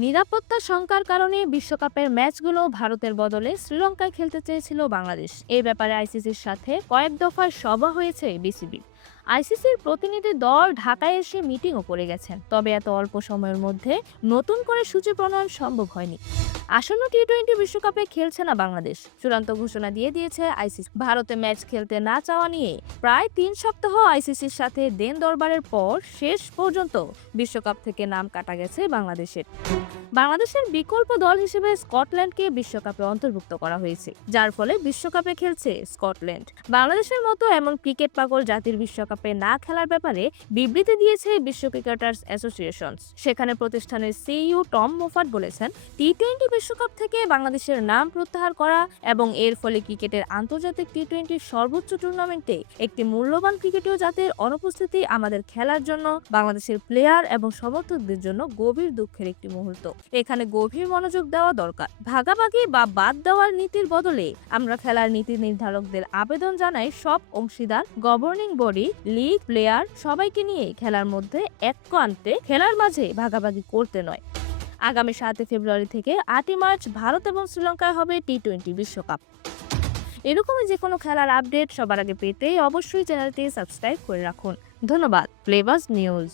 নিরাপত্তা শঙ্কার কারণে বিশ্বকাপের ম্যাচগুলো ভারতের বদলে শ্রীলঙ্কায় খেলতে চেয়েছিল বাংলাদেশ। এই ব্যাপারে আইসিসির সাথে কয়েক দফায় সভা হয়েছে বিসিবি। আইসিসির প্রতিনিধি দল ঢাকায় এসে মিটিংও করে গেছেন, তবে এত অল্প সময়ের মধ্যে নতুন করে সূচি প্রণয়ন সম্ভব হয়নি। আসন্ন টি-20 বিশ্বকাপে খেলছে না বাংলাদেশ, চূড়ান্ত ঘোষণা দিয়ে দিয়েছে আইসিসি। ভারতে ম্যাচ খেলতে না চাওয়া নিয়ে প্রায় 3 সপ্তাহ আইসিসির সাথে দেন দরবারের পর শেষ পর্যন্ত বিশ্বকাপ থেকে নাম কাটা গেছে বাংলাদেশের। বাংলাদেশের বিকল্প দল হিসেবে স্কটল্যান্ডকে বিশ্বকাপে অন্তর্ভুক্ত করা হয়েছে, যার ফলে বিশ্বকাপে খেলছে স্কটল্যান্ড। বাংলাদেশের মতো এমন ক্রিকেট পাগল জাতির বিশ্বকাপে না খেলার ব্যাপারে বিবৃতি দিয়েছে বিশ্ব ক্রিকেটার্স অ্যাসোসিয়েশন। সেখানে প্রতিষ্ঠানের সিইও টম মোফাট বলেছেন, টি-20 বিশ্বকাপ থেকে বাংলাদেশের নাম প্রত্যাহার করা এবং এর ফলে ক্রিকেটের আন্তর্জাতিক টি-20 সর্বোচ্চ টুর্নামেন্টে একটি মূল্যবান ক্রিকেটীয় জাতির অনুপস্থিতি আমাদের খেলার জন্য, বাংলাদেশের প্লেয়ার এবং সমর্থকদের জন্য গভীর দুঃখের একটি মুহূর্ত। এখানে গভীর মনোযোগ দেওয়া দরকার। ভাগাভাগি বা বাদ দেওয়ার নীতির বদলে আমরা খেলার নীতি নির্ধারকদের আবেদন জানাই সব অংশীদার, গভর্নিং বডি, লিগ, প্লেয়ার সবাইকে নিয়ে খেলার মধ্যে ঐক্য আনতে, খেলার মাঝে ভাগাভাগি করতে নয়। আগামী 7 ফেব্রুয়ারি থেকে 8 মার্চ ভারত এবং শ্রীলঙ্কায় হবে টি-20 বিশ্বকাপ। এরকমই যে কোনো খেলার আপডেট সবার আগে পেতে অবশ্যই চ্যানেলটি সাবস্ক্রাইব করে রাখুন। ধন্যবাদ। প্লেবাজ নিউজ।